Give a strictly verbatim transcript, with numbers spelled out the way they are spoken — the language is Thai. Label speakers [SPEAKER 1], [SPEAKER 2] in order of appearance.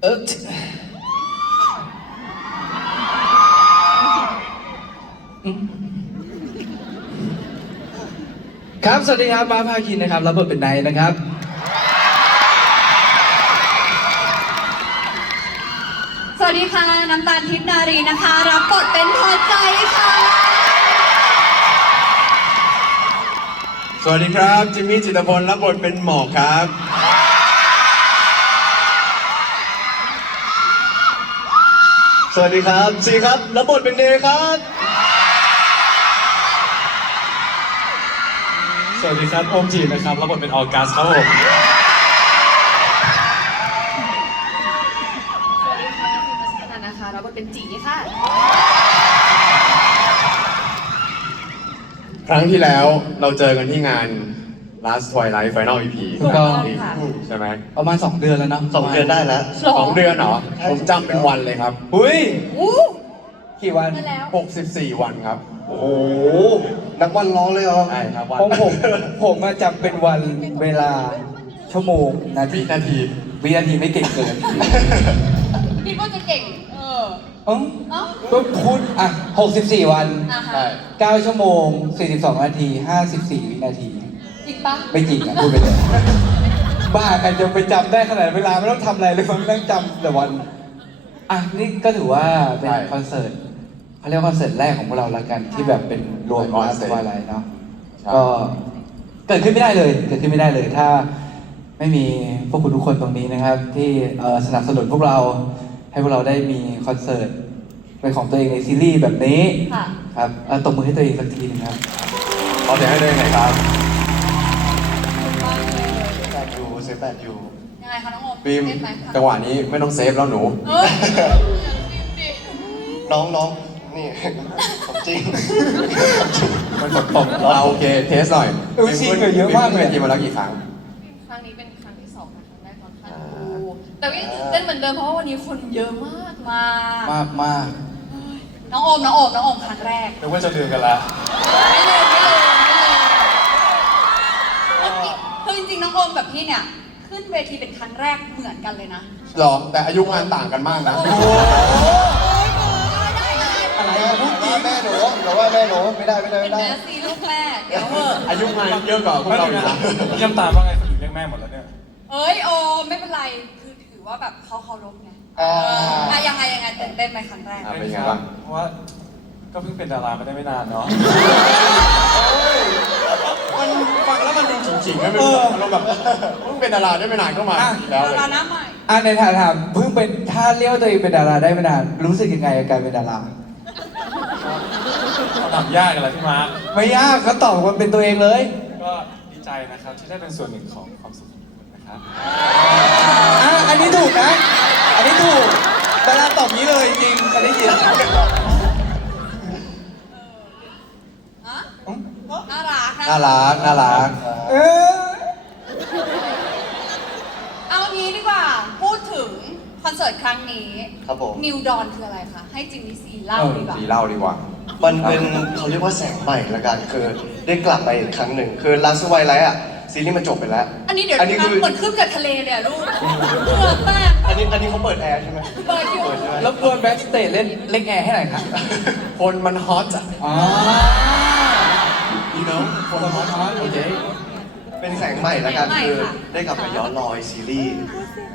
[SPEAKER 1] เออครับสวัสดีครับมาพาคินนะครับรับบทเป็นไนท์นะครับ
[SPEAKER 2] สวัสดีค่ะน้ำตาลทิพย์นารีนะคะรับบทเป็นพอใจค่ะ
[SPEAKER 3] สวัสดีครับจิมมี่จิตรพลรับบทเป็นหมอกครับสวัสดีครับซีครับรับบทเป็นเดครับ
[SPEAKER 4] สวัสดีครับโอมจีนะครับรับบทเป็นออกัสครับผม
[SPEAKER 2] สวัสดีค่ะพิมพ์พัชรนันท์นะคะรับบทเป็นจีค่ะ
[SPEAKER 3] ครั้งที่แล้วเราเจอกันที่งาน Last Twilight Final อี พี
[SPEAKER 1] ถูกต้อง
[SPEAKER 3] ใช่ไหม
[SPEAKER 1] ประมาณสองเดือนแล้วเนาะ
[SPEAKER 3] สองเดือนได้แล้วสองเดือนเหรอผมจำเป็นวันเลยครับ
[SPEAKER 1] อุ้ย
[SPEAKER 2] อู้
[SPEAKER 1] กี่วัน
[SPEAKER 2] มาแล้ว
[SPEAKER 3] หกสิบสี่วันครับ
[SPEAKER 1] โอ้โห
[SPEAKER 3] นักวันร้องเลยเหรอใช่ครับวัน
[SPEAKER 1] ของผมผมมาจำเป็นวันเวลาชั่วโมงนา
[SPEAKER 3] วิ
[SPEAKER 1] ที
[SPEAKER 3] นาที
[SPEAKER 1] วินาทีไม่เก่งเกิน
[SPEAKER 2] คิดว่าจะเก่งเออ
[SPEAKER 1] เอ้า
[SPEAKER 2] เอ้า
[SPEAKER 1] ก็พูดอ่ะหกสิบสี่วัน
[SPEAKER 2] อ่ะ
[SPEAKER 3] ใช่
[SPEAKER 2] ฮะ
[SPEAKER 1] เก้าชั่วโมงสี่สิบสองนาทีห้าสิบสี่วินาที
[SPEAKER 2] จริงปะ
[SPEAKER 1] ไม่จริงอ่ะพูดไปเลย บ้าใครจะไปจำได้ขนาดเวลาไม่ต้องทำอะไรเลยมันนั่งจำแต่วัน อ่ะนี่ก็ถือว่าเป็นคอนเสิร์ตเขาเรียกว่าคอนเสิร์ตแรกของพวกเราละกันที่แบบเป็นรวมมาสวายไลท์เนาะก็เกิดขึ้นไม่ได้เลย เกิดขึ้นไม่ได้เลย ถ้าไม่มีพวกคุณทุกคนตรงนี้นะครับ ที่เอ่อสนับสนุนพวกเราให้พวกเราได้มีคอนเสิร์ตเป็นของตัวเองในซีรีส์แบบนี้
[SPEAKER 2] ค่ะ
[SPEAKER 1] ครับเอ่อตบมือให้ตัวเองสักทีนึงครับ
[SPEAKER 3] ขอเสียงให้ด้วยหน่อยครับ
[SPEAKER 5] แปดยูเซฟแปดยู
[SPEAKER 2] ยังไงคะน้องโอม
[SPEAKER 3] ฟิล์ม
[SPEAKER 2] เล่นไหมคะ
[SPEAKER 3] จังหวะนี้ไม่ต้องเซฟแล้วหนู
[SPEAKER 2] เออจริงดิ
[SPEAKER 5] น้องน้องนี่ ของจริง
[SPEAKER 3] มันตกตกเราโอเคเทสหน่อย
[SPEAKER 1] เออจริงเหรอเยอะมากเลย
[SPEAKER 3] นทีมาแล้วกี่ครั้ง
[SPEAKER 2] ครั้งนี้เป็นครั้งที่สองค่ะครั้งแรกตอนคันดูแต่ก็ยังตื่นเต้นเหมือนเดิมเพราะว่าวันนี้คนเยอะมากมาก
[SPEAKER 1] มากมาก
[SPEAKER 2] น้องโอมน้องโอมน้องโอมครั้งแรก
[SPEAKER 4] นึกว่าจะลืมกันละ
[SPEAKER 2] ไม่ลืมไม่ลืมไม่ลืมคือจริงๆน้องโอมกับพี่เนี่ยขึ้นเวทีเป็นครั้งแรกเหมือนกันเลยนะ
[SPEAKER 3] หรอ แต่อายุงานต่างกันมากนะ
[SPEAKER 5] อะไรพูดจริงแม่หนูหรือว่าแม่หนูไม่ได้ไม่ได้
[SPEAKER 2] เป็
[SPEAKER 5] ไม่
[SPEAKER 2] น
[SPEAKER 5] ได้
[SPEAKER 2] แม่ซีลูกแม่เดี๋ยวเหอะ
[SPEAKER 3] อายุงานเยอะกว่าพวกเราอีกนะ
[SPEAKER 4] พี่น้ำตาลว่าไงคนอื่นเรียกแม่หมดแล้วเนี่ย
[SPEAKER 2] เอ้ยโอมไม่เป็นไรคือถือว่าแบบเขาเคารพไง
[SPEAKER 5] อ่า
[SPEAKER 2] อะยังไงยังไงตื่นเต้นไหมครั้งแรก
[SPEAKER 3] อ่ะเป็นไงบ้าง
[SPEAKER 4] เพราะว่าก็เพิ่งเป็นดารามาได้ไม่นานเนาะ
[SPEAKER 3] มันฟังแล้วมันดูขิงๆไม่เป็นไรเราแบบเพิ่งเป็นดาราได้ไม่นานก็มาอีกแล้วเลย
[SPEAKER 2] ดาราหน้าใหม่
[SPEAKER 1] อ่ะในฐานะถามเพิ่งเป็นถ้าเรียกว่าตัวเองเป็นดาราได้ไม่นานรู้สึกยังไงกับการเป็นดารา
[SPEAKER 4] ถามยากกันละพี่มาร์ค
[SPEAKER 1] ไม่ยากเขาตอบว่าเป็นตัวเองเลย
[SPEAKER 4] ก็ดีใจนะครับที่ได้เป็นส่วนหนึ่งของความสุขของคุณนะครับ
[SPEAKER 1] อ่ะอันนี้ถูกนะ อันนี้ถูกดาราตอบนี้เลยจริงเขาได้ยิน
[SPEAKER 2] ฮะน่ารัก
[SPEAKER 3] น่ารักน่ารัก
[SPEAKER 1] เออ
[SPEAKER 2] เอางี้ดีกว่า พูดถึงคอนเสิร์ตครั้งนี้
[SPEAKER 5] ครับผม
[SPEAKER 2] นิวดอนคืออะไรคะ ให้จิมมี่ซีเล่าดีกว่า
[SPEAKER 3] สีเล่าดีกว่า
[SPEAKER 5] มันเป็นเขาเรียกว่าแสงใหม่ละกันคือได้กลับไปอีกครั้งหนึ่งคือลาสไวไลท์อ่ะซีรีส์มันจบไปแล้ว
[SPEAKER 2] อันนี้เดี๋ยว
[SPEAKER 5] อันนี้
[SPEAKER 2] นะ
[SPEAKER 5] คือ
[SPEAKER 2] เหมือนขึ้นกับทะเลเลยอะลูกเหมือนมาก
[SPEAKER 5] อันนี้อันนี้เขาเปิดแอร์ใช่ไหม
[SPEAKER 2] เปิดอยู่
[SPEAKER 5] เปิดใช่ไหม
[SPEAKER 1] รบกวนแบ็กสเตจเล่นเล่นแอร์ให้หน่อยครับ
[SPEAKER 3] คนมันฮอตอ่ะ
[SPEAKER 1] อ๋อ
[SPEAKER 3] you know คนมันฮอตโอเค
[SPEAKER 5] เป็นแสงใหม่ละกันคือได้กลับมาย้อนรอยซีรีส์